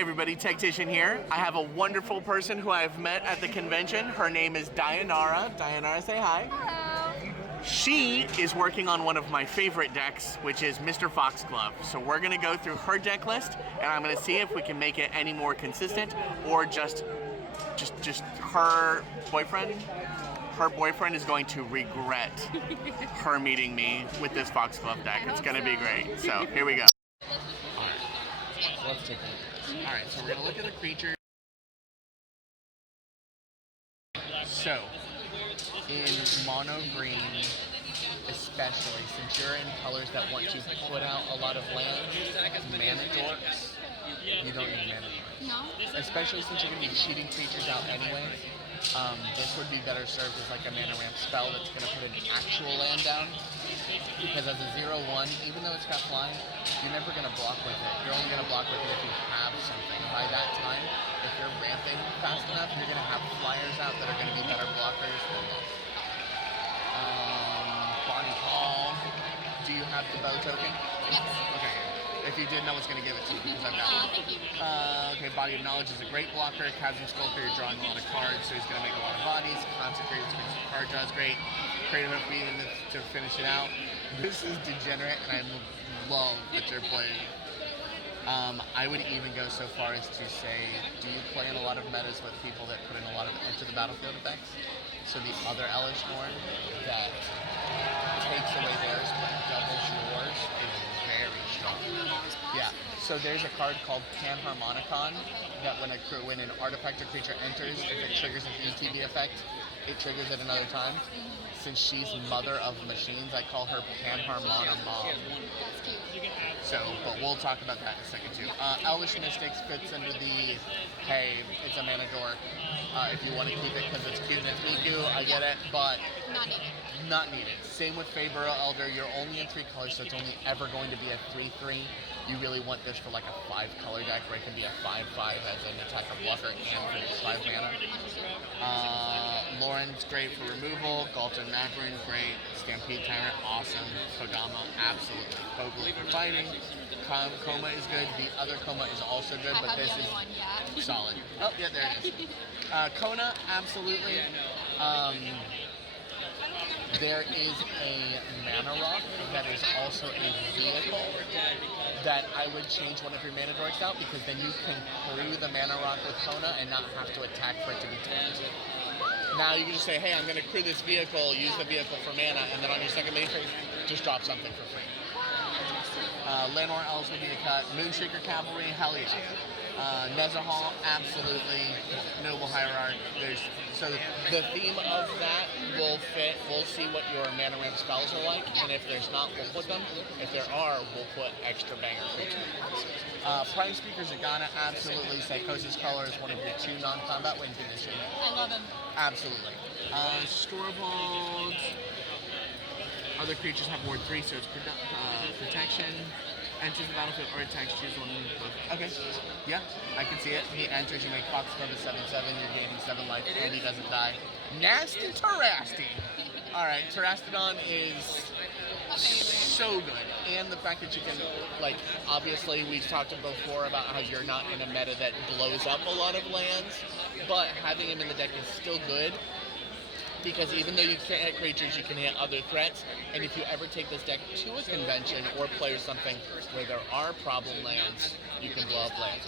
everybody, Tactician here. I have a wonderful person who I've met at the convention. Her name is Dayanara. Dayanara, say hi. Hello. She is working on one of my favorite decks, which is Mr. Foxglove. So we're gonna go through her deck list, and I'm gonna see if we can make it any more consistent, or just her boyfriend. Her boyfriend is going to regret her meeting me with this Foxglove deck. It's gonna be great. So here we go. Let's take a look at this. Alright, so we're going to look at the creatures. So, in mono green, especially, since you're in colors that want to put out a lot of lands, mana dorks, you don't need mana dorks. No? Especially since you're going to be cheating creatures out anyway. This would be better served as like a mana ramp spell that's going to put an actual land down. Because as a 0/1, even though it's got flying, you're never going to block with it. You're only going to block with it if you have something. By that time, if you're ramping fast enough, you're going to have flyers out that are going to be better blockers than this. Bonnie Paul, do you have the bow token? Yes. Okay. If you didn't, I was going to give it to you because I've got one. Thank you. Okay, Body of Knowledge is a great blocker. Chasm Sculptor, you're drawing a lot of cards, so he's going to make a lot of bodies. Consecrate, which means card draw is great. Creative Beat to finish it out. This is Degenerate, and I love that you're playing. I would even go so far as to say, do you play in a lot of metas with people that put in a lot of enter the battlefield effects? So the other Elish Norn that takes away theirs but doubles yours is very strong. Yeah, so there's a card called Panharmonicon that when an artifact or creature enters, if it triggers an ETB effect, it triggers it another time. Since she's mother of machines, I call her Panharmona Mom. So, but we'll talk about that in a second too. Elvish Mystics fits under the, hey, it's a mana dork. If you want to keep it because it's cute and it's Miku, I get it, but Not needed. not needed. Same with Fabura Elder, you're only in 3 colors, so it's only ever going to be a 3/3. You really want this for like a 5-color deck where it can be a 5/5 as an attacker blocker and produce 5 mana. Lauren's great for removal, Galton Mavrin, great, Stampede Tyrant, awesome, Kodama, absolutely, Pogli for fighting, Coma is good, the other Coma is also good, but this is solid. Oh, yeah, there it is. Kona, absolutely. There is a mana rock that is also a vehicle that I would change one of your mana droids out, because then you can crew the mana rock with Kona and not have to attack for it to be tapped. Now you can just say, hey, I'm going to crew this vehicle, use the vehicle for mana, and then on your second main phase, just drop something for free. Lenore Elves would be a cut. Moonshaker Cavalry, hell yeah. Nezahal, absolutely. Noble Hierarch. So the theme of that will fit. We'll see what your mana ramp spells are like, and if there's not, we'll put them. If there are, we'll put extra banger creatures. Prime Speaker Zagana, absolutely. Psychosis Color is one of your 2 non-combat win conditions. I love him. Absolutely. Storebold. Other creatures have ward 3, so it's protection. Enters the battlefield or attacks, choose one. Okay. Yeah, I can see it. He enters, you make Foxglove a 7/7, you're gaining 7 life, and he doesn't die. Nasty Terrasti! Alright, Terrastodon is so good. And the fact that you can, like, obviously we've talked before about how you're not in a meta that blows up a lot of lands, but having him in the deck is still good. Because even though you can't hit creatures, you can hit other threats. And if you ever take this deck to a convention or play something where there are problem lands, you can blow up lands.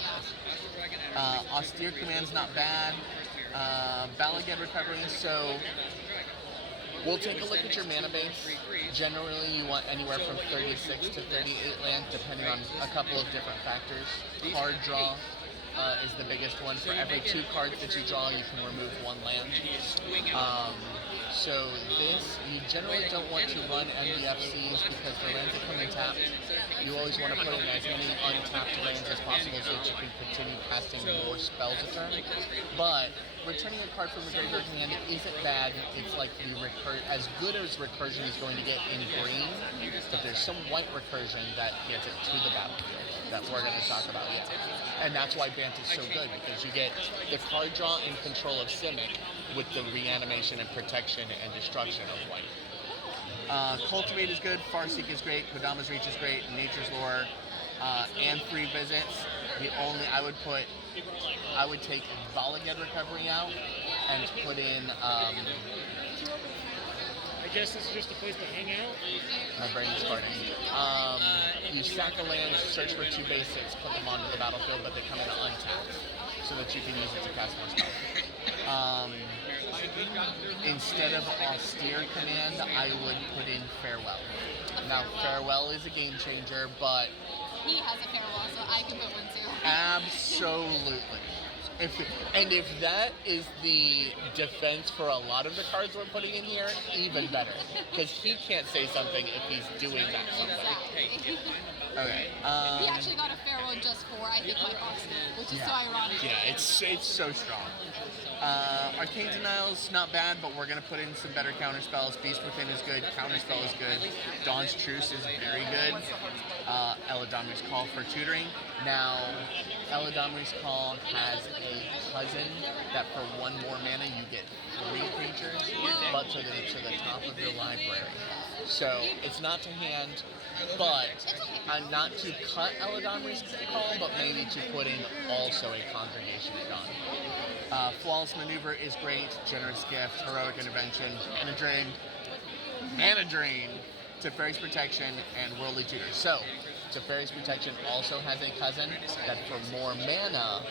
Austere Command's not bad. Balagad Recovery, so we'll take a look at your mana base. Generally, you want anywhere from 36 to 38 land, depending on a couple of different factors. Card draw is the biggest one. For every 2 cards that you draw, you can remove 1 land. So this, you generally don't want to run MDFCs because the lands that come in tapped, you always want to put in as many untapped lands as possible so that you can continue casting more spells a turn. But returning a card from a graveyard hand isn't bad. It's like you as good as recursion is going to get in green, but there's some white recursion that gets it to the battlefield that we're going to talk about. And that's why Bant is so good, because you get the card draw and control of Simic with the reanimation and protection and destruction of white. Cultivate is good, Farseek is great, Kodama's Reach is great, Nature's Lore, and 3 visits. I would take Volaged Recovery out and put in, I guess it's just a place to hang out. my brain's farting. You sack a land, search for 2 basics, put them onto the battlefield, but they come in untapped, so that you can use it to cast more spells. Instead of Austere Command, I would put in Farewell. Now, Farewell is a game changer, but He has a farewell, so I can put one too. absolutely. If that is the defense for a lot of the cards we're putting in here, even better. Because he can't say something if he's doing that something. Exactly. Okay. He actually got a farewell just for, I think, my Foxglove, which is so ironic. Yeah, it's so strong. Arcane Denial's not bad, but we're gonna put in some better counter spells. Beast Within is good, Counterspell is good, Dawn's Truce is very good. Eladamri's Call for tutoring. Now, Eladamri's Call has a cousin that for 1 more mana you get 3 creatures, but to the top of your library. So it's not to hand, but not to cut Eladamri's Call, but maybe to put in also a Congregation at Dawn. Flawless Maneuver is great, Generous Gift, Heroic Intervention, Mana Drain, Teferi's Protection, and Worldly Tutor. So, Teferi's Protection also has a cousin that for more mana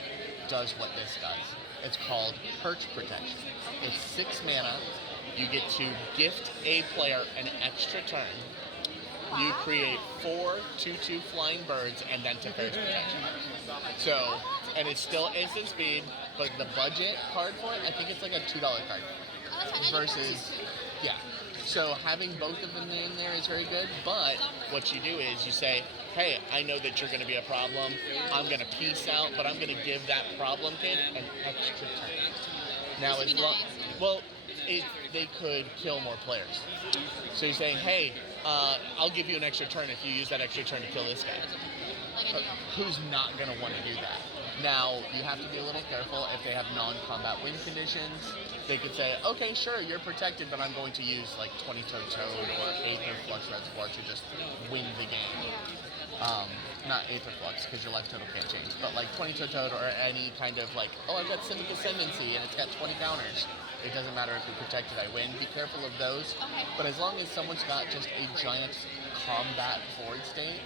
does what this does. It's called Perch Protection. It's 6 mana. You get to gift a player an extra turn. You create 4 2/2 flying birds and then Teferi's Protection. So, and it's still instant speed, but the budget card for it, I think it's like a $2 card. Versus, yeah. So having both of them in there is very good, but what you do is you say, hey, I know that you're going to be a problem. I'm going to peace out, but I'm going to give that problem kid an extra turn. Now, as long, well, they could kill more players. So you're saying, hey, I'll give you an extra turn if you use that extra turn to kill this guy. Who's not going to want to do that? Now, you have to be a little careful if they have non-combat win conditions. They could say, okay, sure, you're protected, but I'm going to use like 20-Toed Toad or Aether Flux Reservoir to just win the game. Not Aether Flux, because your life total can't change, but like 20-Toed Toad or any kind of like, oh, I've got Civic Ascendancy and it's got 20 counters. It doesn't matter if you're protected, I win. Be careful of those. Okay. But as long as someone's got just a giant combat forward state,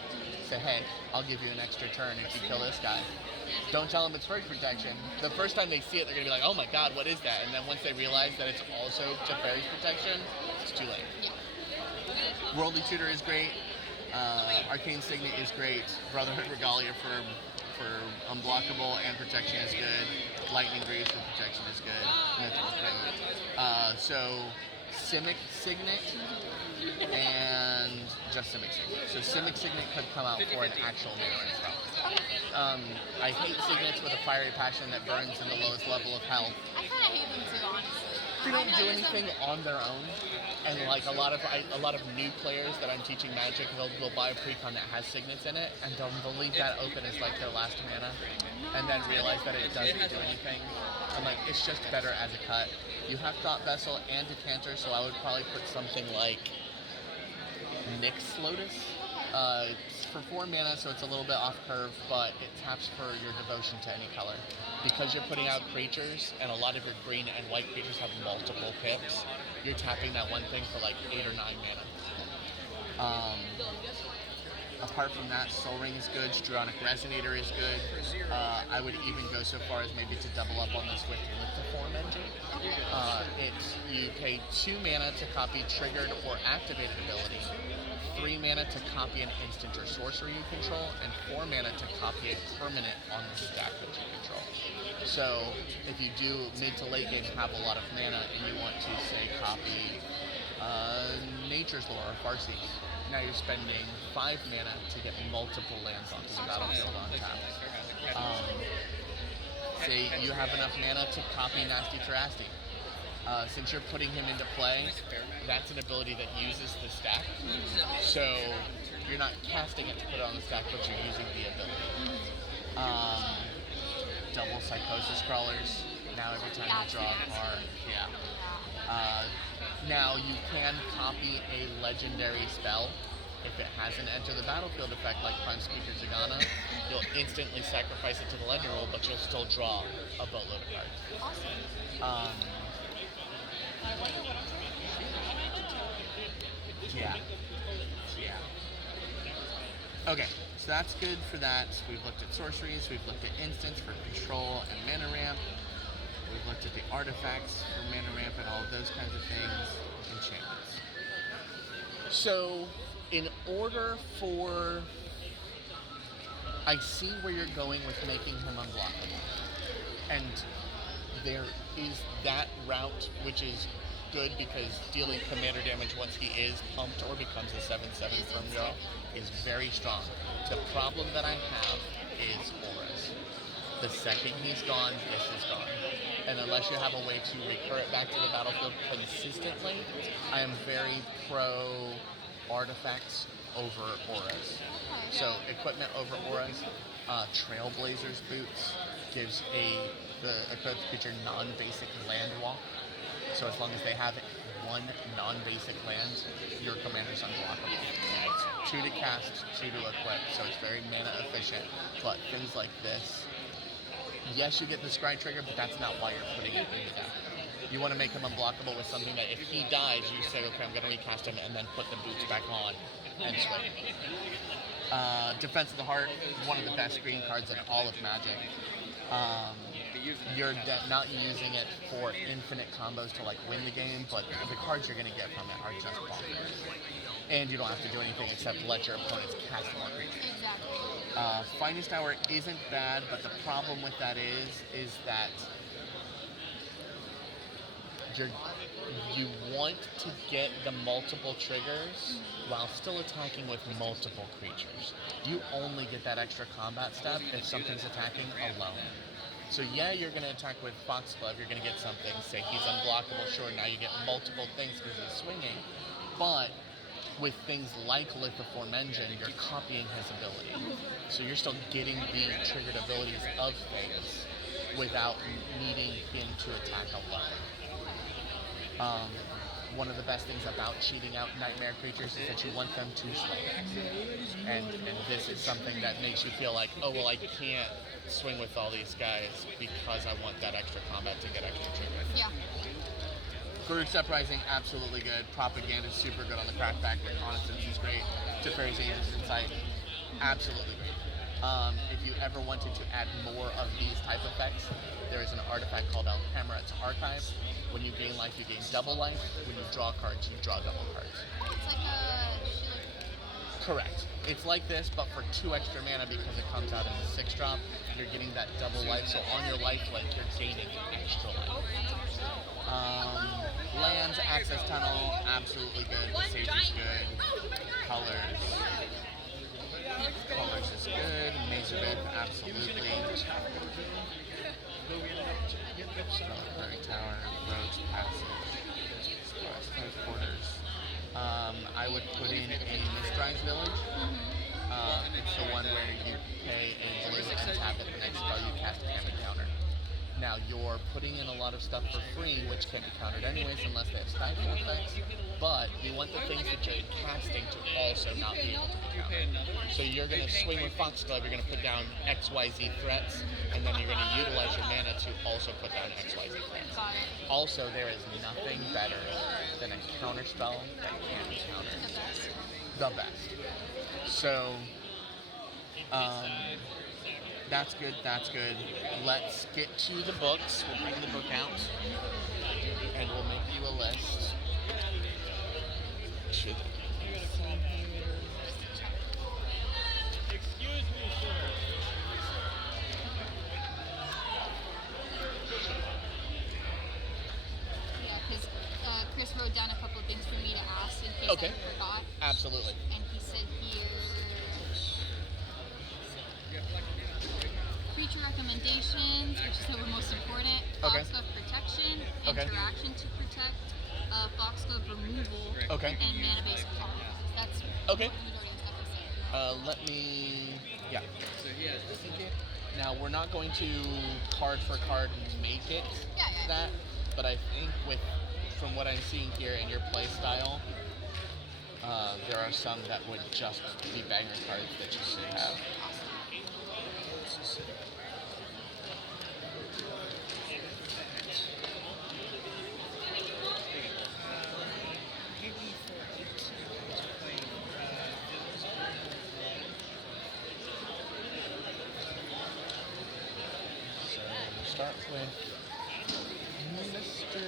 say, hey, I'll give you an extra turn if you kill this guy. Don't tell them it's Perch Protection. The first time they see it, they're going to be like, oh my god, what is that? And then once they realize that it's also Teferi's Protection, it's too late. Yeah. Worldly Tutor is great. Arcane Signet is great. Brotherhood Regalia for unblockable and protection is good. Lightning Greaves for protection is good. Mythical Code. So Simic Signet and just Simic Signet. So Simic Signet could come out for an actual mana spell. I hate signets with a fiery passion that burns in the lowest level of hell. I kind of hate them too, honestly. They don't do anything on their own, and like a lot of new players that I'm teaching Magic, they'll buy a precon that has signets in it, and they'll leave that open as like their last mana, and then realize that it doesn't do anything. I'm like, it's just better as a cut. You have Thought Vessel and Decanter, so I would probably put something like Nyx Lotus. For 4 mana, so it's a little bit off curve, but it taps for your devotion to any color. Because you're putting out creatures, and a lot of your green and white creatures have multiple pips, you're tapping that one thing for like 8 or 9 mana. Apart from that, Soul Ring is good, Stronic Resonator is good. I would even go so far as maybe to double up on the Swift Lithiform engine. You pay 2 mana to copy triggered or activated ability, 3 mana to copy an instant or sorcery you control, and 4 mana to copy a permanent on the stack that you control. So if you do mid to late game have a lot of mana and you want to say copy Nature's Lore or Farseek, now you're spending 5 mana to get multiple lands onto the battlefield on tap. Say you have enough mana to copy Nasty Terasti. Since you're putting him into play, that's an ability that uses the stack. So you're not casting it to put it on the stack, but you're using the ability. Double Psychosis Crawlers. Now every time you draw a card, yeah. Now you can copy a legendary spell if it has an enter the battlefield effect like Prime Speaker Zagana, you'll instantly sacrifice it to the Legend Rule, but you'll still draw a boatload of cards. Awesome. Yeah. Okay, so that's good for that. We've looked at sorceries, we've looked at instants for control and mana ramp. We've looked at the artifacts for mana ramp and all of those kinds of things. Enchantments. So, in order for... I see where you're going with making him unblockable. And there is that route, which is good because dealing commander damage once he is pumped or becomes a 7/7 from draw is very strong. The problem that I have is auras. The second he's gone, this is gone. And unless you have a way to recur it back to the battlefield consistently, I am very pro artifacts over auras. So equipment over auras. Trailblazer's Boots gives the equipped creature non-basic land walk. So as long as they have one non-basic land, your commander's unblockable. It's 2 to cast, 2 to equip, so it's very mana efficient. But things like this, yes, you get the scry trigger, but that's not why you're putting it in the deck. You want to make him unblockable with something that if he dies, you say, okay, I'm going to recast him, and then put the boots back on and swing. Defense of the Heart, one of the best green cards in all of Magic. You're not using it for infinite combos to like win the game, but the cards you're going to get from it are just bonkers. And you don't have to do anything except let your opponents cast more creatures. Exactly. Finest Hour isn't bad, but the problem with that is that you want to get the multiple triggers while still attacking with multiple creatures. You only get that extra combat step if something's attacking alone. So yeah, you're going to attack with Foxglove, you're going to get something, say he's unblockable, sure, now you get multiple things because he's swinging, but with things like Lithiform Engine, you're copying his ability. So you're still getting the triggered abilities of things without needing him to attack alone. One of the best things about cheating out nightmare creatures is that you want them to swing. And this is something that makes you feel like, oh, well, I can't swing with all these guys because I want that extra combat to get extra trigger. Yeah. Garruk's Uprising, absolutely good. Propaganda is super good on the crackback. Reconnaissance is great. Teferi's Aegis Insight, absolutely great. If you ever wanted to add more of these type effects, there is an artifact called Alhamra's Archive. When you gain life, you gain double life. When you draw cards, you draw double cards. Oh, it's like a... Correct. It's like this, but for 2 extra mana because it comes out as a 6-drop. You're getting that double life, so on your life link, you're gaining extra life. Lands, Access Tunnel, absolutely good. Sage is good. Colors is good. Mazerbit, absolutely. Prairie Tower, Roads, Passage, Transporters. I would put in a Mistrise Village. It's the one where you pay a blue and tap it the next spell you cast can be countered. Now you're putting in a lot of stuff for free, which can be countered anyways unless they have stifle effects, but you want the things that you're casting to also not be able to be countered. So you're going to swing with Foxglove, you're going to put down XYZ threats, and then you're going to utilize your mana to also put down XYZ threats. Also, there is nothing better than a counter spell that can be countered. The best. So, that's good, that's good. Let's get to the books. We'll bring the book out, and we'll make you a list. Should Chris wrote down a couple of things for me to ask in case I forgot. Absolutely. And he said here, creature recommendations, which is the most important. Foxglove protection, interaction to protect, Foxglove removal, and mana-based counter. That's the majority of stuff he said. Let me, Now, we're not going to card for card make it that, but I think from what I'm seeing here in your play style, There are some that would just be banger cards that you should have. So we'll start with Mr.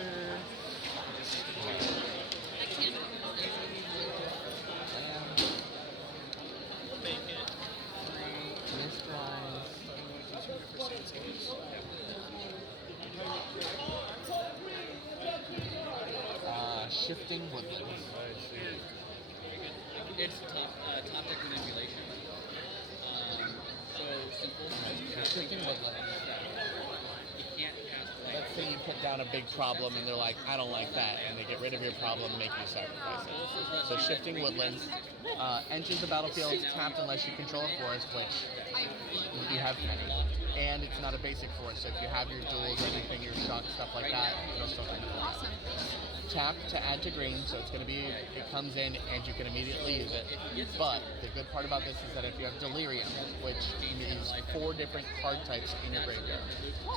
Shifting Woodlands. It's top deck manipulation. So simple. Shifting Woodlands. You can't cast Let's say you put down a big problem and they're like, I don't like that, and they get rid of your problem, make you sacrifice it. So Shifting Woodlands enters the battlefield tapped unless you control a forest, which you have many. And it's not a basic forest, so if you have your duels, everything, your shock, stuff like that, it'll still come to Awesome. tap to add to green, so it's going to be, it comes in and you can immediately use it. But the good part about this is that if you have Delirium, which means 4 different card types in your graveyard.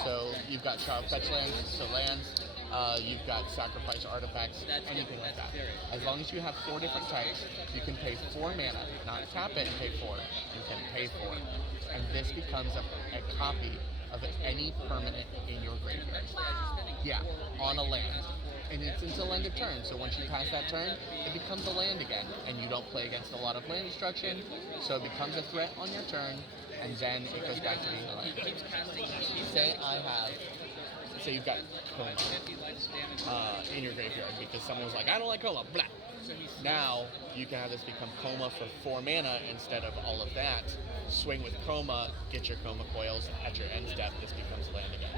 So you've got Child Fetch lands, so lands, you've got Sacrifice artifacts, anything like that. As long as you have 4 different types, you can pay 4 mana, not tap it and pay 4, you can pay 4. And this becomes a copy of any permanent in your graveyard. Yeah, on a land. And it's until end of turn, so once you pass that turn, it becomes a land again, and you don't play against a lot of land destruction, so it becomes a threat on your turn, and then it goes back to being a land. Say you've got Coma in your graveyard, because someone was like, I don't like Coma, blah. Now, you can have this become Coma for 4 mana instead of all of that. Swing with Coma, get your Coma coils, at your end step, this becomes a land again.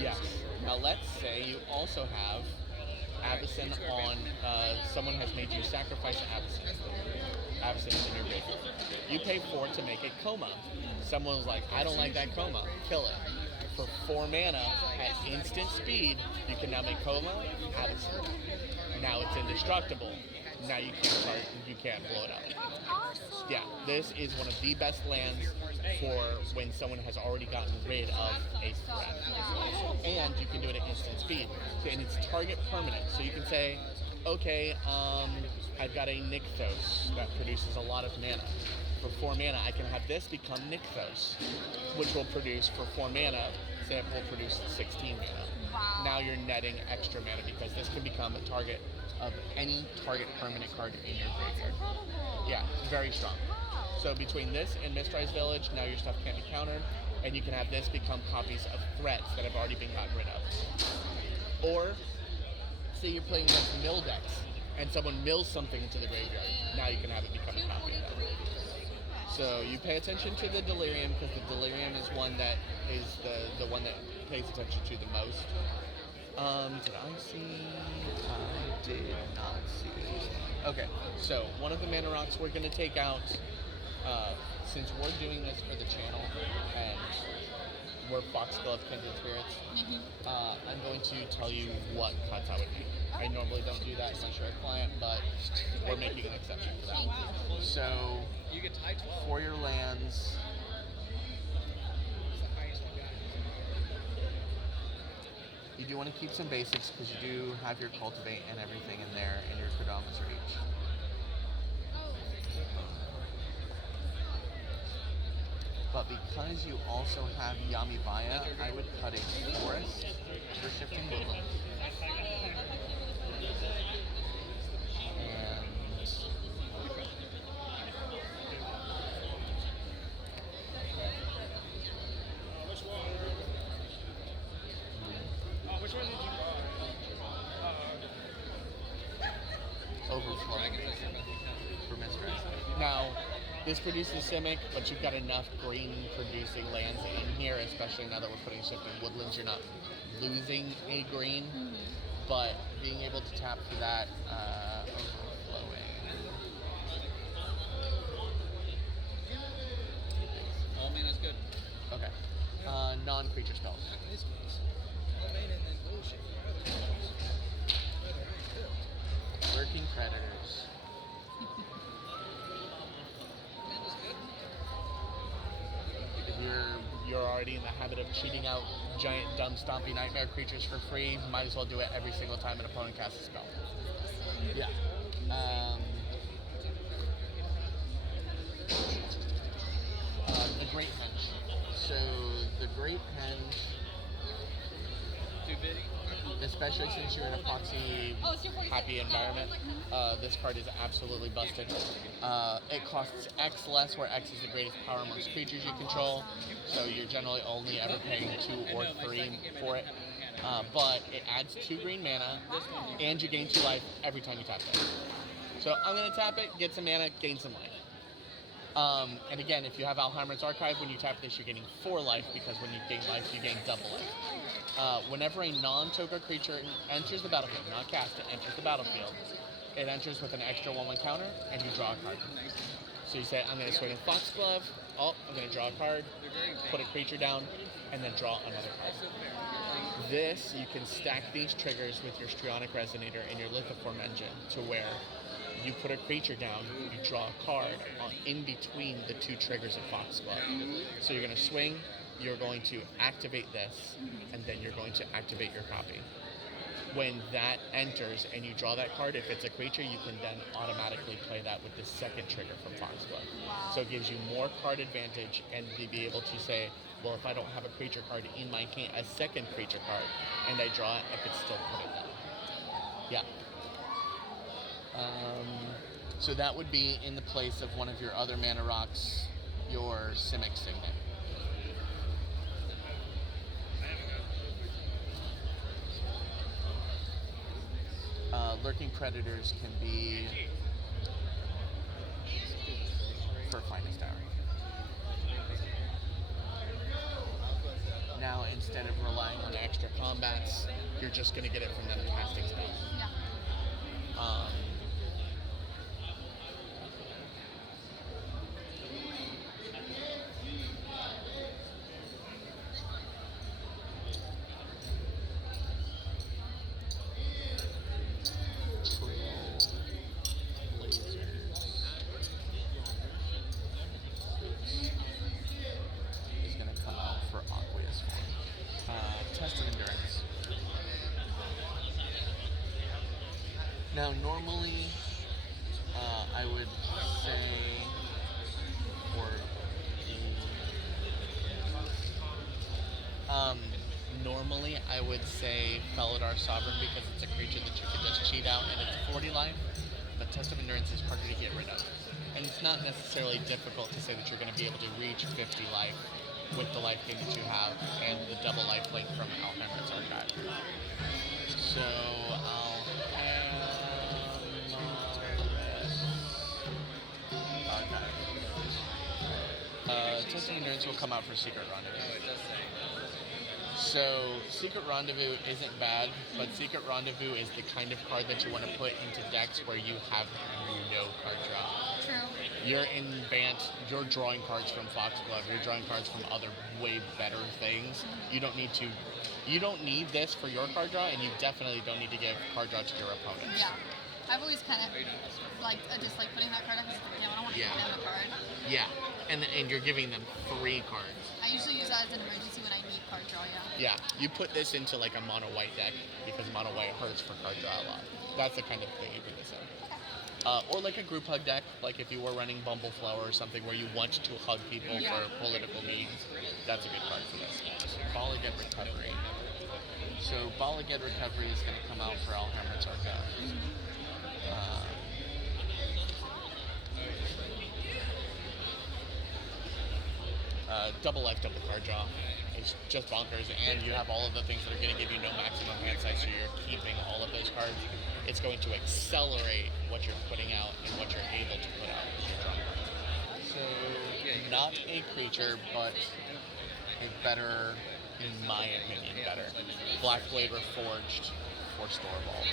Yes. Now let's say you also have Avacyn on, someone has made you sacrifice Avacyn is in your graveyard. You pay 4 to make it Coma. Someone's like, I don't like that Coma, kill it. For 4 mana, at instant speed, you can now make Coma Avacyn. Now it's indestructible. Now you can't blow it up. That's awesome. Yeah, this is one of the best lands for when someone has already gotten rid of a threat. And you can do it at instant speed. And it's target permanent. So you can say, okay, I've got a Nykthos that produces a lot of mana. For 4 mana, I can have this become Nykthos, which will produce for 4 mana, say it will produce 16 mana. Wow. Now you're netting extra mana because this can become a target of any target permanent card in your graveyard. Yeah, very strong. So between this and Mistrise Village, now your stuff can't be countered, and you can have this become copies of threats that have already been gotten rid of. Or, say you're playing against mill decks, and someone mills something into the graveyard, now you can have it become a copy of that. So you pay attention to the Delirium, because the Delirium is one that is the one that pays attention to the most. Did I see? I did not see. Okay, so one of the mana rocks we're going to take out, since we're doing this for the channel, and we're Foxglove Kindred Spirits, I'm going to tell you what cuts I would make. I normally don't do that unless you're a client, but we're making an exception for that. So, for your lands, you do want to keep some basics because you do have your Cultivate and everything in there and your Kodamas Reach. But because you also have Yamibaya, I would cut a Forest for Shifting Woodlands. Overflow for Mistress. Now, this produces Simic, but you've got enough green producing lands in here, especially now that we're putting Shifting Woodlands, you're not losing a green, but being able to tap for that overflowing. All mana's good. Okay. Non-creature spells. Lurking Predator. cheating out giant, dumb, stompy nightmare creatures for free, might as well do it every single time an opponent casts a spell. Yeah. The Great Henge. So the Great Henge, Too bitty? especially since you're in a proxy happy environment, this card is absolutely busted. It costs X less, where X is the greatest power amongst creatures you control, so you're generally only ever paying 2 or 3 for it. But it adds 2 green mana, and you gain 2 life every time you tap it. So I'm going to tap it, get some mana, gain some life. And again, if you have Alzheimer's Archive, when you tap this, you're getting 4 life, because when you gain life, you gain double life. Whenever a non-token creature enters the battlefield, not cast it, enters the battlefield, it enters with an extra 1/1 counter, and you draw a card. So you say, I'm going to swing a Foxglove, I'm going to draw a card, put a creature down, and then draw another card. This, you can stack these triggers with your Strionic Resonator and your Lithoform engine to where you put a creature down, you draw a card in between the 2 triggers of Foxglove. So you're going to swing, you're going to activate this, and then you're going to activate your copy. When that enters and you draw that card, if it's a creature, you can then automatically play that with the second trigger from Foxglove. Wow. So it gives you more card advantage, and to be able to say, well, if I don't have a creature card in my hand, a second creature card, and I draw it, I could still put it down. Yeah. So that would be in the place of one of your other mana rocks, your Simic Signet. Lurking Predators can be for Finest Hour. Now, instead of relying on extra combats, you're just going to get it from them casting spells. Yeah. Is going to come out for Aqueous form. Test of Endurance. Now, normally, I would say, normally I would say Felidar Sovereign, because it's a creature that you could just cheat out and it's 40 life, but Test of Endurance is harder to get rid of. And it's not necessarily difficult to say that you're going to be able to reach 50 life with the life gain that you have and the double life link from Alzheimer's Archive. So I'll Test of Endurance will come out for Secret Rendezvous. Oh, it does say. So Secret Rendezvous isn't bad, but Secret Rendezvous is the kind of card that you want to put into decks where you have no card draw. True. You're in Bant, you're drawing cards from Foxglove, you're drawing cards from other way better things. You don't need this for your card draw, and you definitely don't need to give card draw to your opponents. Yeah. I've always kind of disliked putting that card up because I don't want to give them the card. Yeah, and you're giving them 3 cards. I usually use that as an emergency when I need card draw, Yeah, you put this into like a mono white deck, because mono white hurts for card draw a lot. That's the kind of thing you put this in. Or like a group hug deck, like if you were running Bumbleflower or something where you want to hug people for political means, that's a good card for this. Bolliged Recovery. So Bolliged Recovery is going to come out for Alzheimer's Archive. Double life, double card draw. It's just bonkers, and you have all of the things that are going to give you no maximum hand size, so you're keeping all of those cards. It's going to accelerate what you're putting out and what you're able to put out as your draw card. So, not a creature, but a better, in my opinion, better. Blackblade Reforged for Storvald.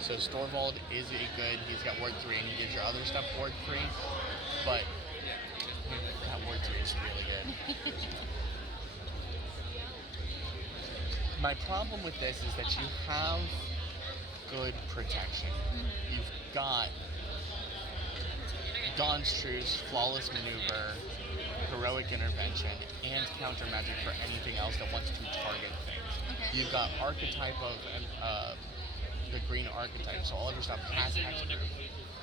So Storvald is a good, he's got Ward 3, and he gives your other stuff Ward 3, but that Ward 3 is really good. My problem with this is that you have good protection. You've got Dawn's Truce, Flawless Maneuver, Heroic Intervention, and Counter Magic for anything else that wants to target things. Okay. You've got Archetype of the green archetype, so all of your stuff has hexproof.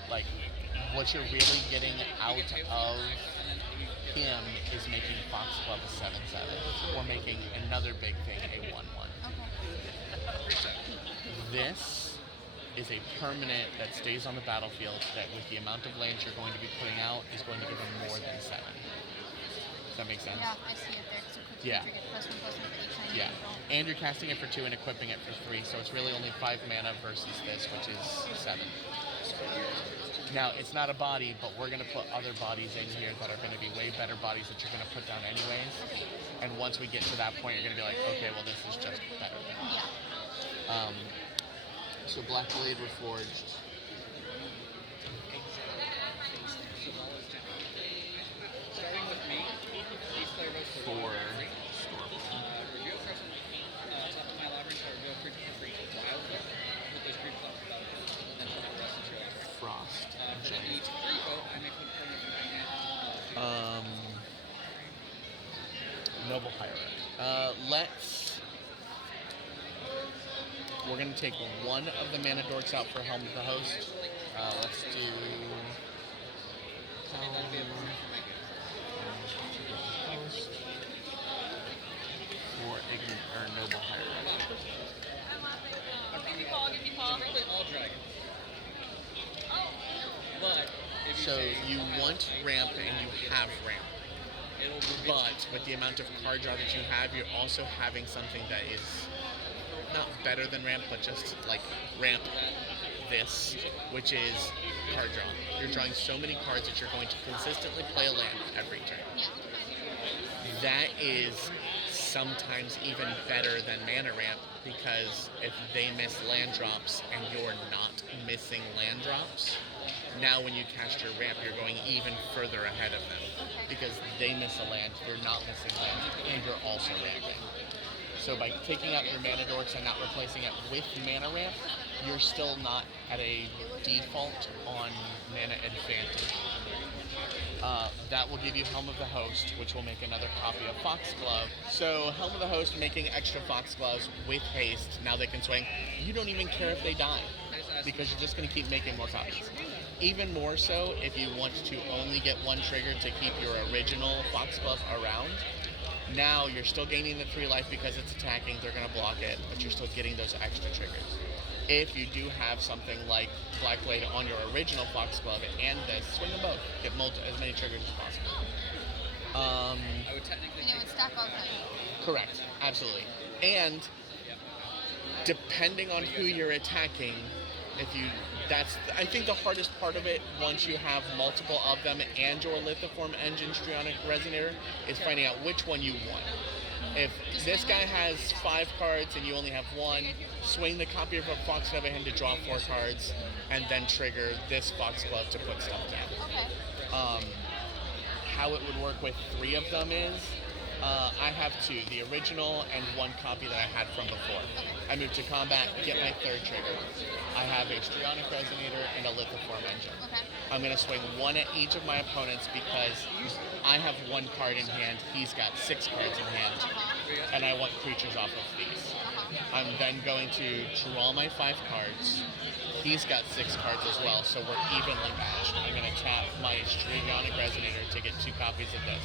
Like, what you're really getting out of him is making Foxglove a 7/7, or making another big thing a 1/1. Okay. This is a permanent that stays on the battlefield that with the amount of lands you're going to be putting out is going to give him more than 7. Does that make sense? Yeah, I see it there. So quick Yeah. trigger +1/+1 for each time Yeah. you control. And you're casting it for 2 and equipping it for 3, so it's really only 5 mana versus this, which is 7. Now, it's not a body, but we're going to put other bodies in here that are going to be way better bodies that you're going to put down anyways. And once we get to that point, you're going to be like, okay, well, this is just better. Yeah. So Black Blade Reforged. Starting with me, each player votes for For reveal person top of my library, so reveal creature for free. Wild card. Put those creatures off the battlefield, and then put the rest into your library. Frost. For each free vote, I make one permanent from my hand. Noble Hierarch. We're going to take one of the mana dorks out for Helm of the Host. Let's do That'd be a permanent from my hand. Host or Noble Hierarch. Probably all dragons. But if you So say you on my want list, ramp and you have ramp. it'll reveal But with the amount of card draw that you have, you're also having something that is not better than ramp, but just like ramp this, which is card draw. You're drawing so many cards that you're going to consistently play a land every turn. Yeah. That is sometimes even better than mana ramp, because if they miss land drops and you're not missing land drops, now when you cast your ramp, you're going even further ahead of them. Because they miss a land, you're not missing land, and you're also ramping. So by taking out your mana dorks and not replacing it with mana ramp, you're still not at a default on mana advantage. That will give you Helm of the Host, which will make another copy of Foxglove. So Helm of the Host making extra Foxgloves with haste. Now they can swing. You don't even care if they die, because you're just going to keep making more copies. Even more so if you want to only get one trigger to keep your original Foxglove around. Now you're still gaining the 3 life because it's attacking, they're going to block it, but you're still getting those extra triggers. If you do have something like Black Blade on your original Foxglove and this, swing them both. Get as many triggers as possible. I would technically And it would stack all the Correct, absolutely. And depending on who you're attacking, I think the hardest part of it, once you have multiple of them and your Lithoform Engine Strionic Resonator, is finding out which one you want. If this guy has 5 cards and you only have 1, swing the copy of a Foxglove at him to draw 4 cards, and then trigger this Foxglove to put stuff down. Okay. How it would work with 3 of them is, I have 2, the original and 1 copy that I had from before. I move to combat, get my 3rd trigger. I have a Strionic Resonator and a Lithoform Engine. Okay. I'm going to swing 1 at each of my opponents because I have 1 card in hand, he's got 6 cards in hand, and I want creatures off of these. I'm then going to draw my 5 cards. He's got 6 cards as well, so we're evenly matched. I'm going to tap my Strionic Resonator to get 2 copies of this.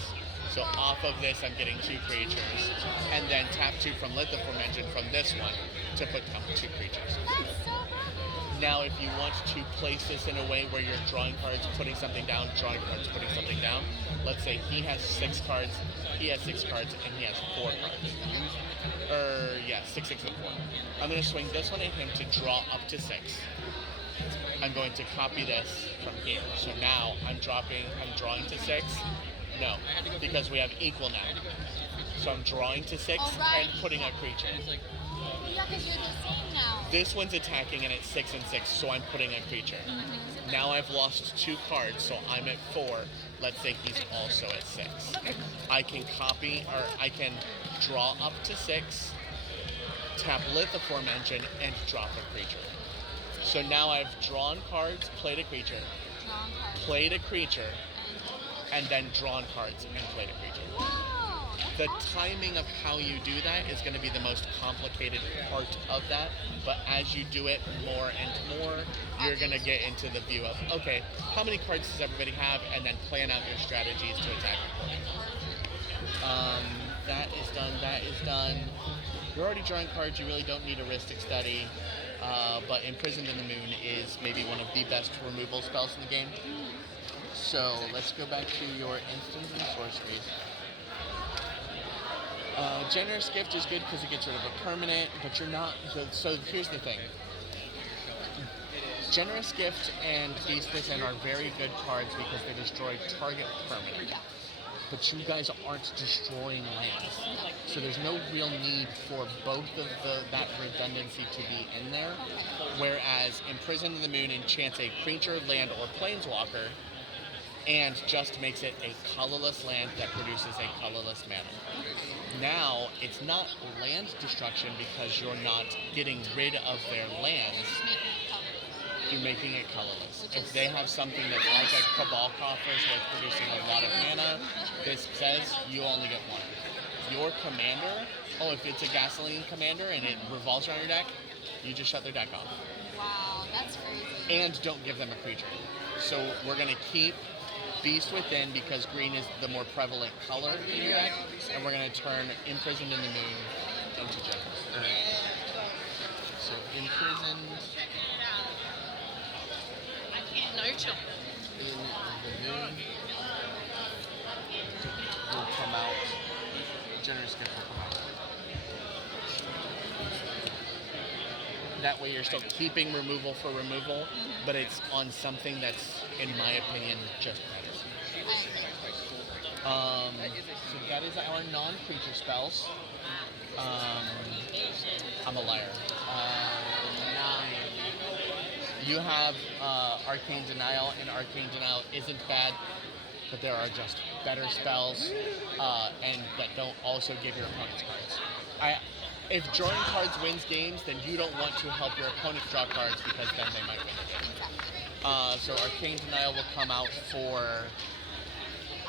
So off of this, I'm getting 2 creatures, and then tap 2 from Lithoform Engine from this one to put down 2 creatures. That's so good. Now, if you want to place this in a way where you're drawing cards, putting something down, drawing cards, putting something down, let's say he has 6 cards, he has 6 cards, and he has 4 cards. 6, 6, and 4. I'm going to swing this one at him to draw up to 6. I'm going to copy this from here. So now I'm drawing to 6. No, because we have equal now. So I'm drawing to 6 and putting a creature. Yeah, because you're the same now. This one's attacking and it's 6 and 6, so I'm putting a creature. Now I've lost 2 cards, so I'm at 4. Let's say he's also at 6. I can I can draw up to 6, tap Lithoform Engine, and drop a creature. So now I've drawn cards, played a creature. Drawn cards. played a creature, and then drawn cards and played a creature. Wow, that's The awesome. timing of how you do that is going to be the most complicated part of that, but as you do it more and more, you're going to get into the view of, okay, how many cards does everybody have, and then plan out your strategies to attack. That is done. You're already drawing cards, you really don't need a Ristic Study, but Imprisoned in the Moon is maybe one of the best removal spells in the game. So let's go back to your instants and sorceries. Generous Gift is good because it gets rid of a permanent, but you're not. So here's the thing. Generous Gift and Beast Within are very good cards because they destroy target permanent. But you guys aren't destroying lands. So there's no real need for both of that redundancy to be in there. Whereas Imprisoned in the Moon enchants a creature, land, or planeswalker, and just makes it a colorless land that produces a colorless mana. Now, it's not land destruction because you're not getting rid of their lands. You're making it colorless. If they have something that's like a Cabal Coffers where it's producing a lot of mana, this says you only get one. Your commander, if it's a Gasoline commander and it revolves around your deck, you just shut their deck off. Wow, that's crazy. And don't give them a creature. So we're going to keep Beast Within because green is the more prevalent color in your deck, and we're going to turn Imprisoned in the Moon into Generous. So Imprisoned in the Moon will come out. Generous Gift will come out. That way you're still keeping removal for removal, but it's on something that's, in my opinion, just better. So that is our non-creature spells. I'm a liar. 9. You have Arcane Denial, and Arcane Denial isn't bad, but there are just better spells, and that don't also give your opponents cards. If drawing cards wins games, then you don't want to help your opponents draw cards because then they might win the game. So Arcane Denial will come out for...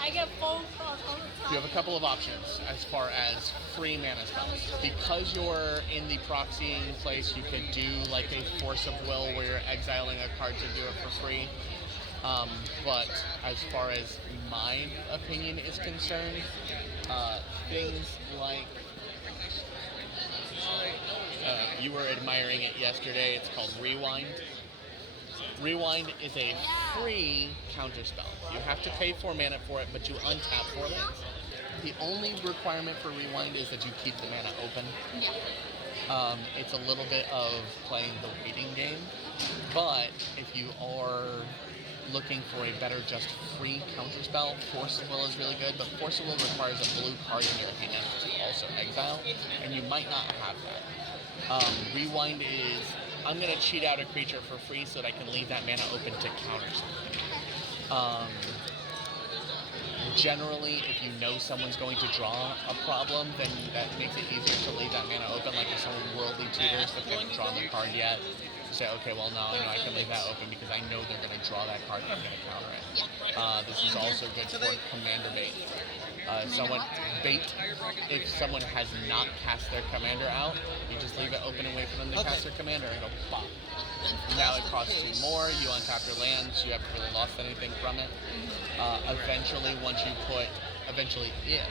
I get phone calls all the time. You have a couple of options as far as free mana spells. Because you're in the proxying place, you could do like a Force of Will where you're exiling a card to do it for free. But as far as my opinion is concerned, things like... you were admiring it yesterday, it's called Rewind. Rewind is a free counterspell. You have to pay 4 mana for it, but you untap 4 lands. The only requirement for Rewind is that you keep the mana open. It's a little bit of playing the waiting game, but if you are looking for a better just free counterspell, Force of Will is really good, but Force of Will requires a blue card in your hand to also exile, and you might not have that. Rewind is, I'm going to cheat out a creature for free so that I can leave that mana open to counter something. Generally, if you know someone's going to draw a problem, then that makes it easier to leave that mana open. Like if someone worldly tutors but they haven't drawn their card yet, you say, okay, well, no, I can leave that open because I know they're going to draw that card and I'm going to counter it. This is also good for commander bait. If someone has not cast their commander out, you just leave it open and wait for them to cast their commander and it'll pop. Now it costs 2 more, you untap your lands, you haven't really lost anything from it. Eventually if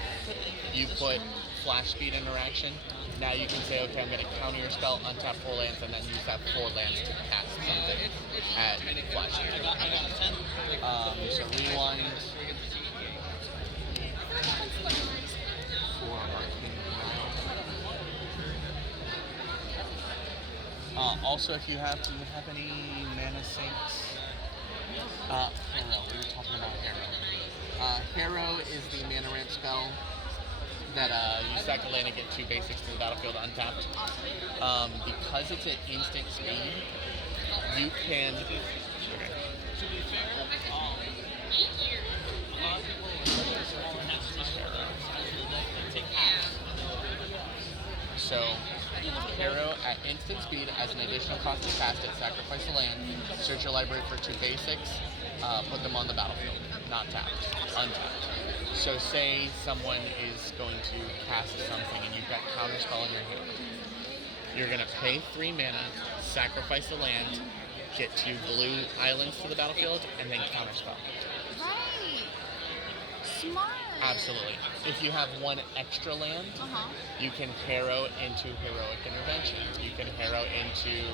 you put flash speed interaction, now you can say, okay, I'm going to counter your spell, untap 4 lands, and then use that 4 lands to cast something at flash speed. So Rewind. Also, if you have any mana sinks, Harrow. We were talking about Harrow. Harrow is the mana ramp spell that you sack a land and get 2 basics to the battlefield untapped. Because it's at instant speed, you can. So Hero at instant speed as an additional cost to cast it, sacrifice a land, search your library for 2 basics, put them on the battlefield. Not tapped, untapped. So say someone is going to cast something and you've got Counterspell in your hand. You're going to pay 3 mana, sacrifice a land, get 2 blue islands to the battlefield, and then Counterspell. Right. Smart. Absolutely. If you have 1 extra land, you can Harrow into Heroic Intervention. You can Harrow into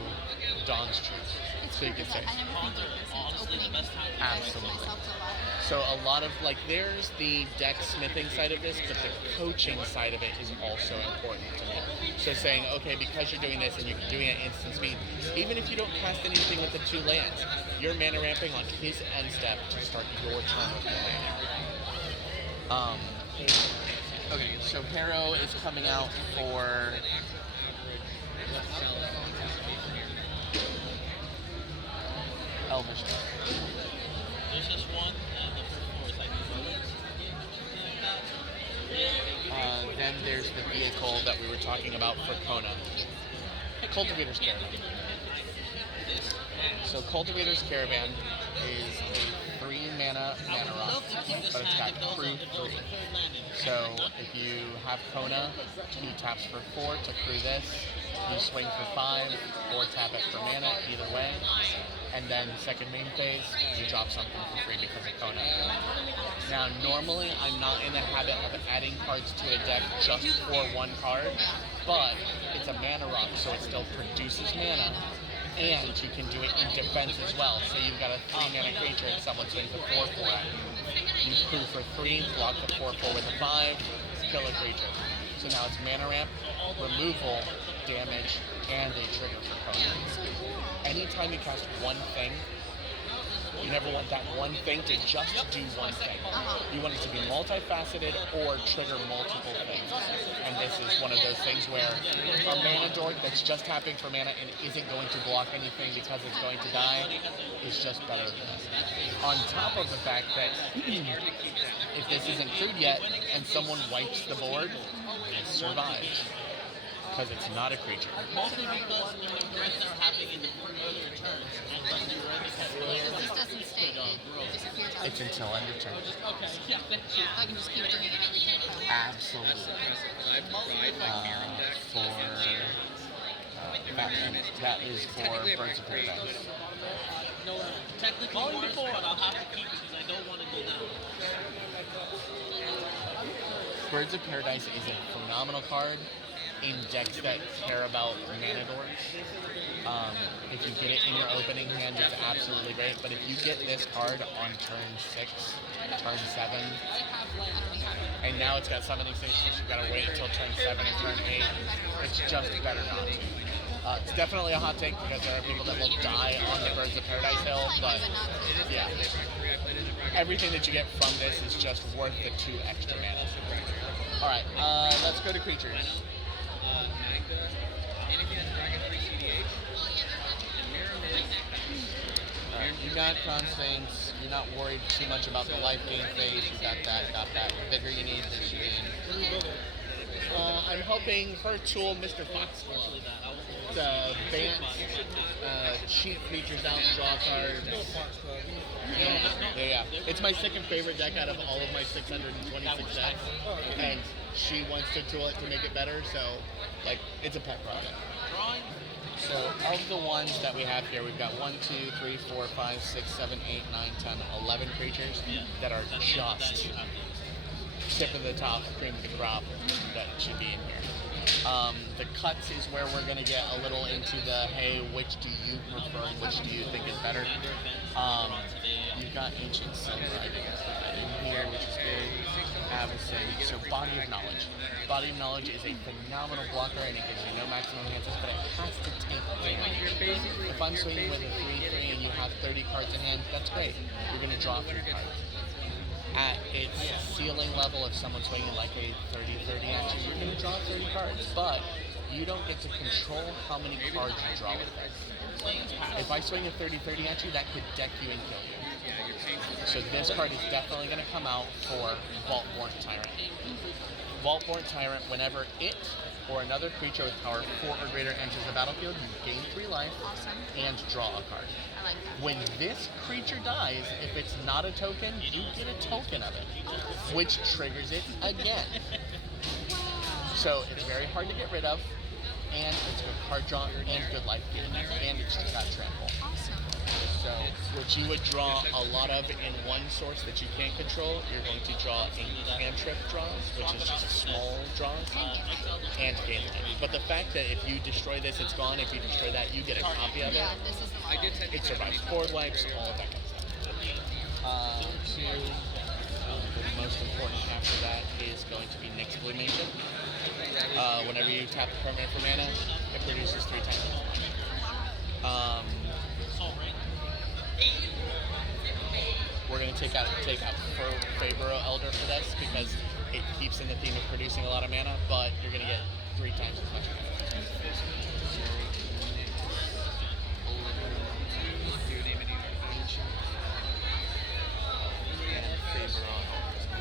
Dawn's Truth. It's So you cool can say, because I never think of this as opening absolutely. myself to a lot. So a lot of, like, there's the deck smithing side of this, but the coaching side of it is also important to me. So saying, okay, because you're doing this and you're doing it at instant speed, even if you don't cast anything with the 2 lands, you're mana ramping on his end step to start your turn with your land. Okay, so Harrow is coming out for Elvish. There's just one, and the first floor is like Then there's the vehicle that we were talking about for Kona. Cultivator's Caravan. So Cultivator's Caravan is a 3 mana rock, but it's got crew 3. So if you have Kona, he taps for 4 to crew this. You swing for 5 or tap it for mana, either way. And then second main phase, you drop something for free because of Kona. Now normally I'm not in the habit of adding cards to a deck just for 1 card, but it's a mana rock, so it still produces mana. And you can do it in defense as well. So you've got a 3 mana creature and someone swings a 4/4 at you. You crew for 3, block the 4/4 with a 5, kill a creature. So now it's mana ramp, removal, damage, and a trigger for Kona. Anytime you cast 1 thing, you never want that 1 thing to just do 1 thing. You want it to be multifaceted or trigger multiple things. And this is one of those things where a mana dork that's just tapping for mana and isn't going to block anything because it's going to die is just better than this. On top of the fact that if this isn't crewed yet and someone wipes the board, it survives. Because it's not a creature. mostly because when the events are happening in the earlier turns, and plus you already have Because this doesn't stay, it disappears. It's until end of turn. Okay, yeah, thank you. I can just keep doing it every time. Absolutely. That is for Birds of Paradise. No, technically worse, but I'll have to keep it because I don't want to go down. Birds of Paradise is a phenomenal card in decks that care about mana dorks. If you get it in your opening hand, it's absolutely great. But if you get this card on turn 6, turn 7, and now it's got summoning stations, you've got to wait until turn 7 and turn 8, it's just better not to. It's definitely a hot take because there are people that will die on the Birds of Paradise hill, but yeah. Everything that you get from this is just worth the 2 extra mana. Alright, let's go to creatures. You got Constance, you're not worried too much about the life gain phase, you got that. Vigor you need, there's your gain. I'm hoping her tool, Mr. Foxglove, to bans cheap creatures out, draw cards. Yeah. It's my second favorite deck out of all of my 626 decks, and she wants to tool it to make it better, so, like, it's a pet project. So, of the ones that we have here, we've got 1, 2, 3, 4, 5, 6, 7, 8, 9, 10, 11 creatures that are just tip of the top, cream of the crop that should be in here. The cuts is where we're going to get a little into the, hey, which do you prefer, which do you think is better? You've got Ancient Silver, I think is in here, which is good. Avacyn. So Body of Knowledge. Body of Knowledge is a phenomenal blocker and it gives you no maximum chances, but it has to take damage. If I'm swinging with a 3/3 and you have 30 cards in hand, that's great. You're going to draw 3 cards. At its ceiling level, if someone's swinging like a 30/30 at you, you're going to draw 30 cards, but you don't get to control how many cards you draw with that. If I swing a 30/30 at you, that could deck you and kill you. So this card is definitely going to come out for Vaultborn Tyrant. Vaultborn Tyrant, whenever it or another creature with power 4 or greater enters the battlefield, you gain 3 life Awesome. and draw a card. I like that. When this creature dies, if it's not a token, you get a token of it, Oh, that's which triggers it again. wow. So it's very hard to get rid of, and it's good card draw and good life gain, and it's just got trample. Awesome. So what you would draw a lot of in one source that you can't control, you're going to draw in cantrip draws, which is just small draws, and gain life. But the fact that if you destroy this, it's gone. If you destroy that, you get a copy of it. Yeah, this is the one. It survives board wipes, all of that kind of stuff. The most important after that is going to be Nyx Blue Mage. Whenever you tap a permanent for mana, it produces 3 times as much. We're going to take out Fabro Elder for this because it keeps in the theme of producing a lot of mana, but you're going to get 3 times as much mana.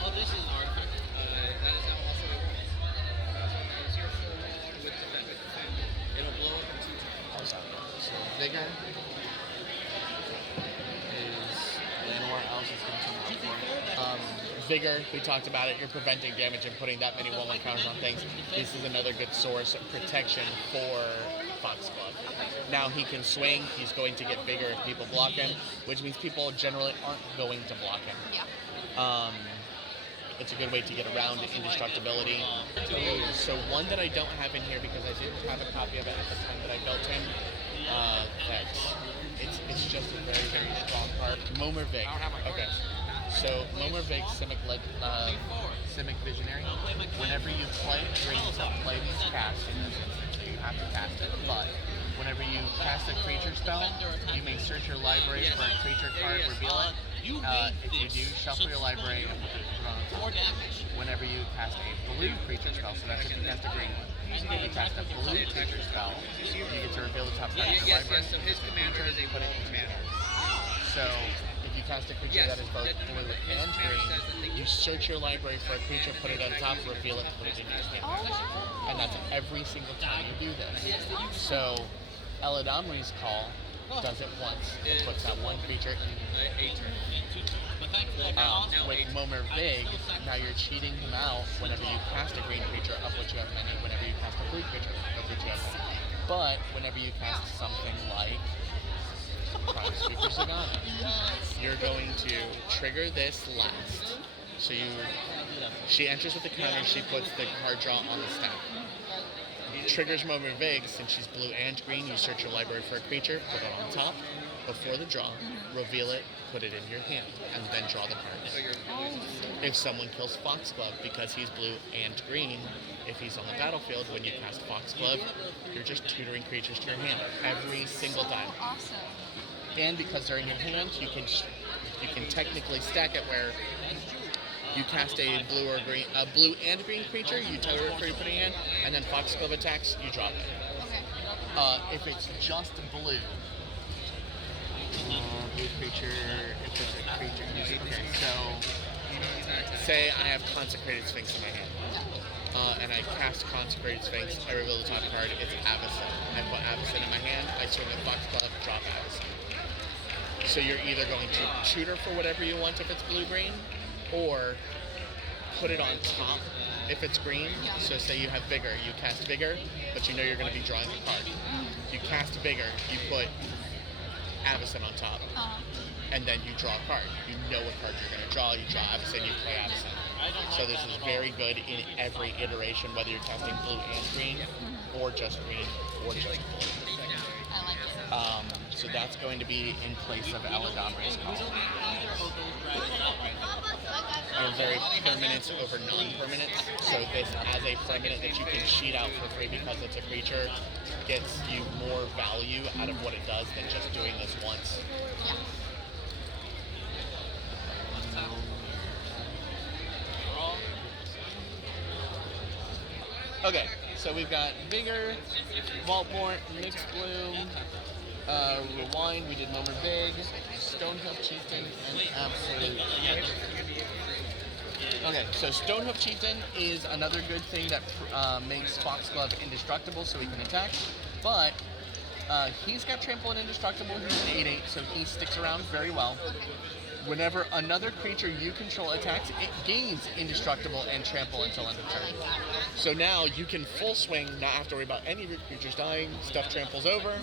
Oh, this is an artifact. That is now also a it's your full log with defense. It'll blow up in 2 turns. So Vigor is anywhere else is going to come out for. Vigor, we talked about it. You're preventing damage and putting that many 1/1 counters on things. This is another good source of protection for Foxglove. Now he can swing. He's going to get bigger if people block him, which means people generally aren't going to block him. Yeah. It's a good way to get around indestructibility. So one that I don't have in here because I didn't have a copy of it at the time that I built him. That it's just a very, very strong card. Momer Vig. Okay. So Momer Vig, Simic Visionary. Whenever you play, you're able to play these casts in this instance, so you have to cast it. But whenever you cast a creature spell, you may search your library for a creature card, reveal it. If you do, shuffle your library and put it on top. Whenever you cast a blue creature spell, so that's if you cast a green one. If you cast a blue creature spell, you get to reveal the top card of your library. So his commander is a put it into your hand. So if you cast a creature that is both blue and green, you search your library for a creature, put it on top, reveal it, put it in your hand. Oh, wow. And that's every single time you do this. So Eladamri's Call does it once. It puts that one creature in a turn. With Momer Vig, now you're cheating him out whenever you cast a green creature, of which you have many. Whenever you cast a blue creature, of which you have many. But whenever you cast something like Prime Speaker Sagana, you're going to trigger this last. So she enters with the counter, she puts the card draw on the stack. Triggers Momer Vig, since she's blue and green, you search your library for a creature, put it on top, before the draw, reveal it, put it in your hand, and then draw the cards. If someone kills Foxglove because he's blue and green, if he's on the battlefield, when you cast Foxglove, you're just tutoring creatures to your hand every single time. Awesome. And because they're in your hand, you can technically stack it where you cast a blue and green creature, you tutor it for your putting in, and then Foxglove attacks, you drop it. Okay. If it's just blue creature, if it's a creature, okay, so say I have Consecrated Sphinx in my hand, and I cast Consecrated Sphinx, I reveal the top card, it's Avacyn. I put Avacyn in my hand, I swing a Foxglove, drop Avacyn. So you're either going to tutor for whatever you want if it's blue-green, or put it on top if it's green. So say you have Vigor, you cast Vigor, but you know you're going to be drawing a card. You cast Vigor, you put Avacyn on top, and then you draw a card. You know what card you're going to draw, you draw Avacyn, you play Avacyn. So this is very good in every iteration, whether you're casting blue and green, or just green, or just blue. I like it. So that's going to be in place of Eladamri's Call. Very permanent over non-permanent. So this as a permanent that you can cheat out for free because it's a creature gets you more value out of what it does than just doing this once. Okay, so we've got Vigor, Vaultborn, Nyx Bloom, Rewind, we did Momer Vig, Stonehill Chieftain, and Absolute. Okay, so Stonehoof Chieftain is another good thing that makes Foxglove indestructible so he can attack, but he's got Trample and Indestructible. He's an 8/8, so he sticks around very well. Whenever another creature you control attacks, it gains Indestructible and Trample until end of turn. So now you can full swing, not have to worry about any of your creatures dying, stuff tramples over,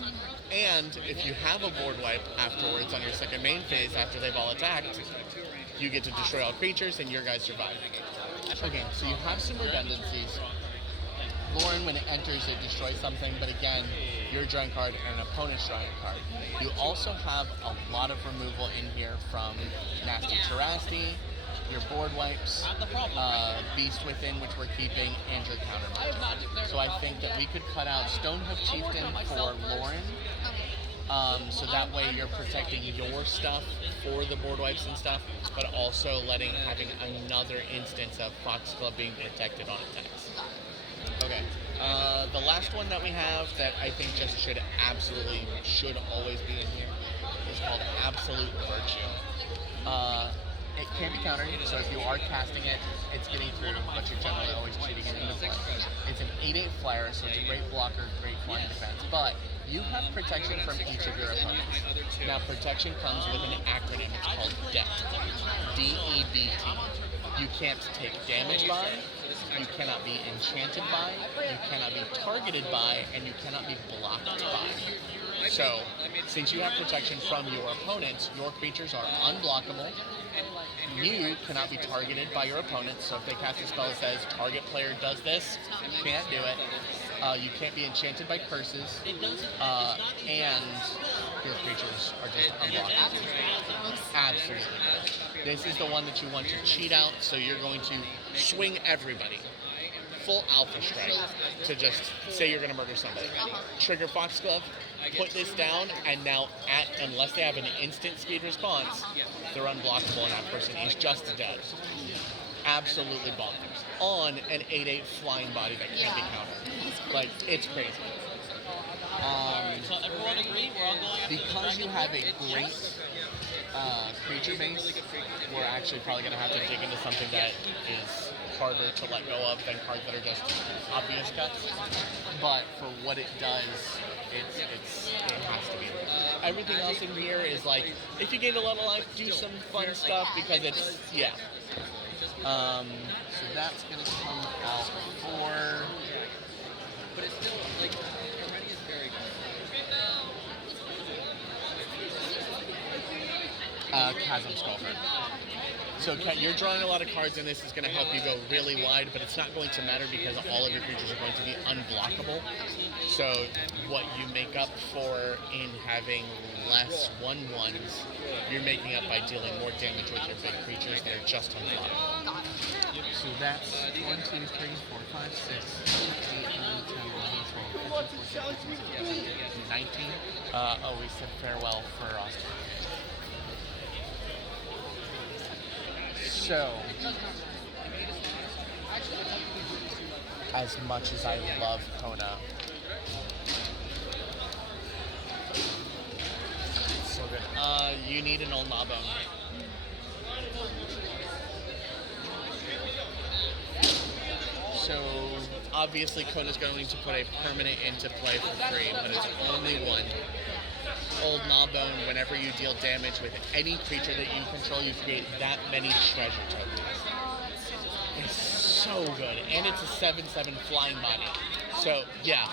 and if you have a board wipe afterwards on your second main phase after they've all attacked, you get to destroy all creatures and your guys survive. Okay, so you have some redundancies. Lauren, when it enters, it destroys something, but again, your drawing card and an opponent's drawing card. You also have a lot of removal in here from Nasty Terrasti, your board wipes, Beast Within, which we're keeping, and your countermeasure. So I think that we could cut out Stonehoof Chieftain for Lauren, so that way you're protecting your stuff for the board wipes and stuff, but also having another instance of Foxglove being protected on attacks. Okay. The last one that we have that I think just should always be in here is called Absolute Virtue. It can be countered, so if you are casting it, it's getting through, but you're generally always cheating it into play. It's an 8/8 flyer, so it's a great blocker, great flying defense, but you have protection from each of your opponents. Now, protection comes with an acronym. It's called DEBT. D-E-B-T. You can't take damage by, you cannot be enchanted by, you cannot be targeted by, and you cannot be blocked by. So, since you have protection from your opponents, your creatures are unblockable. You cannot be targeted by your opponents, so if they cast a spell that says target player does this, you can't do it. You can't be enchanted by curses, and your creatures are just unblockable. Absolutely. This is the one that you want to cheat out, so you're going to swing everybody. Full alpha strike to just say you're going to murder somebody. Trigger Foxglove, put this down, and now unless they have an instant speed response, they're unblockable and that person is just dead. Absolutely bonkers. On an 8/8 flying body that can't be countered. Like, it's crazy. So everyone agree? We're all going Because you have a great creature base, we're actually probably going to have to dig into something that is harder to let go of than cards that are just obvious cuts. But for what it does, it has to be. Everything else in here is like, if you gain a lot of life, do some fun stuff because it's, yeah. So that's going to come out for... But it's still, like, already is very good. Chasm Sculptor. So you're drawing a lot of cards, and this is going to help you go really wide, but it's not going to matter because all of your creatures are going to be unblockable. So what you make up for in having less 1/1s, you're making up by dealing more damage with your big creatures that are just unblockable. So that's 1, 2, 3, 4, 5, 6, 8, 9, 10, 11, 12, 13, 14, 15, 16, 19. We said farewell for Austin. So, as much as I love Kona, it's so good. You need an old Gnawbone. So, obviously Kona's going to put a permanent into play for free, but it's only one. Old Gnawbone, whenever you deal damage with any creature that you control, you create that many treasure tokens. It's so good. And it's a 7/7 flying body. So, yeah.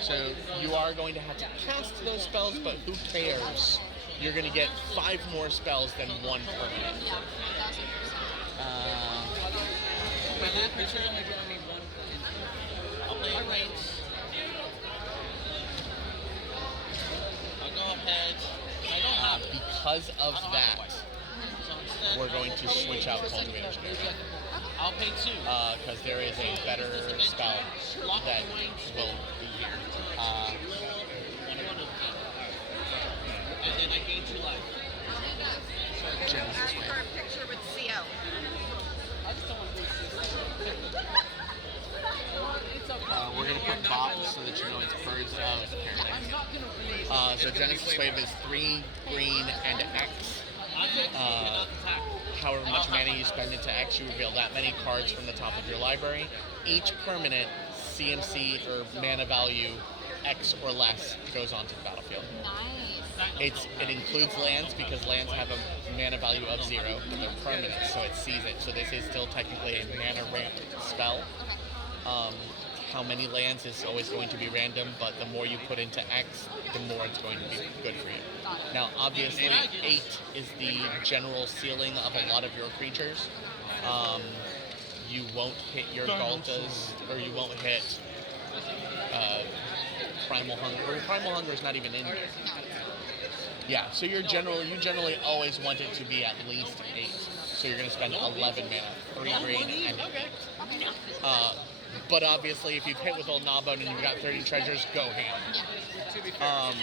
So, you are going to have to cast those spells, but who cares? You're going to get 5 more spells than 1 permanent. But that creature, I need 1 I'll play a range. Because of that, we're going to switch out Cultivator's Garden. I'll pay 2. Because there is a better spell that will be here. And then I gain 2 life. Genesis Wave. For a picture with CO. We're going to put box so that you know it's Birds of Paradise. So Genesis Wave is 3 green and X. however much mana you spend into X, you reveal that many cards from the top of your library. Each permanent CMC or mana value X or less goes onto the battlefield. Nice. It includes lands because lands have a mana value of 0, but they're permanent, so it sees it. So this is still technically a mana ramp spell. How many lands is always going to be random, but the more you put into X, the more it's going to be good for you. Now, obviously, 8 is the general ceiling of a lot of your creatures. You won't hit your Galtas, or you won't hit Primal Hunger. Or Primal Hunger is not even in there. Yeah, so you generally always want it to be at least 8. So you're going to spend 11 mana, 3 green, and but obviously, if you've hit with Old Gnawbone and you've got 30 treasures, go ham.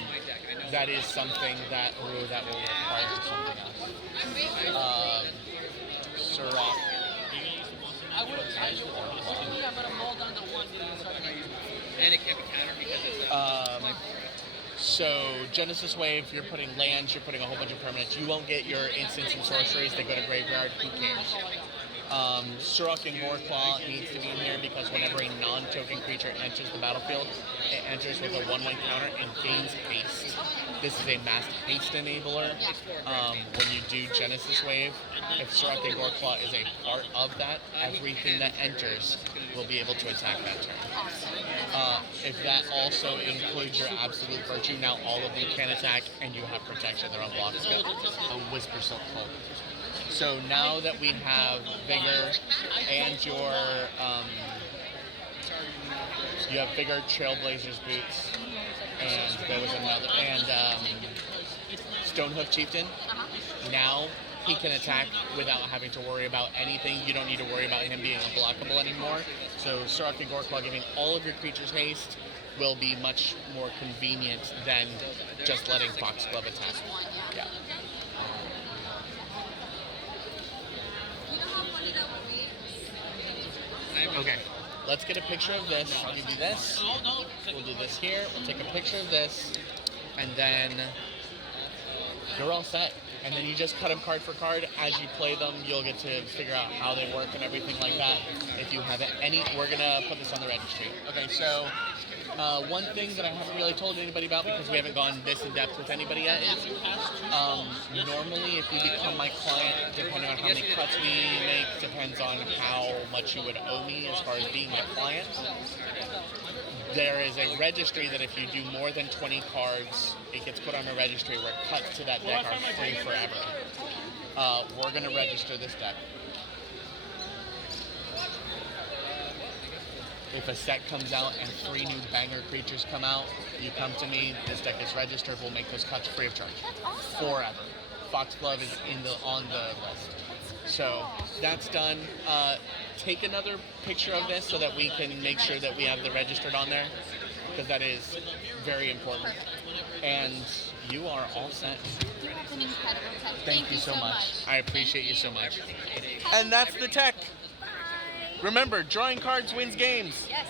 That is something that will require something else. Sirach. And it can be countered because it's So Genesis Wave, you're putting lands, you're putting a whole bunch of permanents. You won't get your instants and sorceries that go to graveyard. Who cares? Sirach and Goreclaw needs to be in here because whenever a non-token creature enters the battlefield, it enters with a 1/1 counter and gains haste. This is a mass haste enabler. When you do Genesis Wave, if Sirach and Goreclaw is a part of that, everything that enters will be able to attack that turn. If that also includes your Absolute Virtue, now all of them can attack and you have protection. They're unblockable. A Whisper Silk Cult. So now that we have Vigor and your, you have Vigor, Trailblazer's Boots, and there was another, and Stonehoof Chieftain. Now he can attack without having to worry about anything. You don't need to worry about him being unblockable anymore. So Sirach and Goreclaw giving all of your creatures haste will be much more convenient than just letting Foxglove attack. Yeah. Okay, let's get a picture of this. You do this. We'll do this here. We'll take a picture of this, and then you're all set. And then you just cut them card for card. As you play them, you'll get to figure out how they work and everything like that. If you have any, we're gonna put this on the registry. Okay, so one thing that I haven't really told anybody about because we haven't gone this in depth with anybody yet is normally if you become my client, depending on how many cuts we make, depends on how much you would owe me as far as being a client. There is a registry that if you do more than 20 cards, it gets put on a registry where cuts to that deck are free forever. We're going to register this deck. If a set comes out and 3 new banger creatures come out, you come to me, this deck is registered, we'll make those cuts free of charge. Forever. Foxglove is on the list. So that's done. Take another picture of this so that we can make sure that we have the registered on there, because that is very important. And you are all set. Thank you so much. I appreciate you so much. And that's the tech. Bye. Remember, drawing cards wins games. Yes.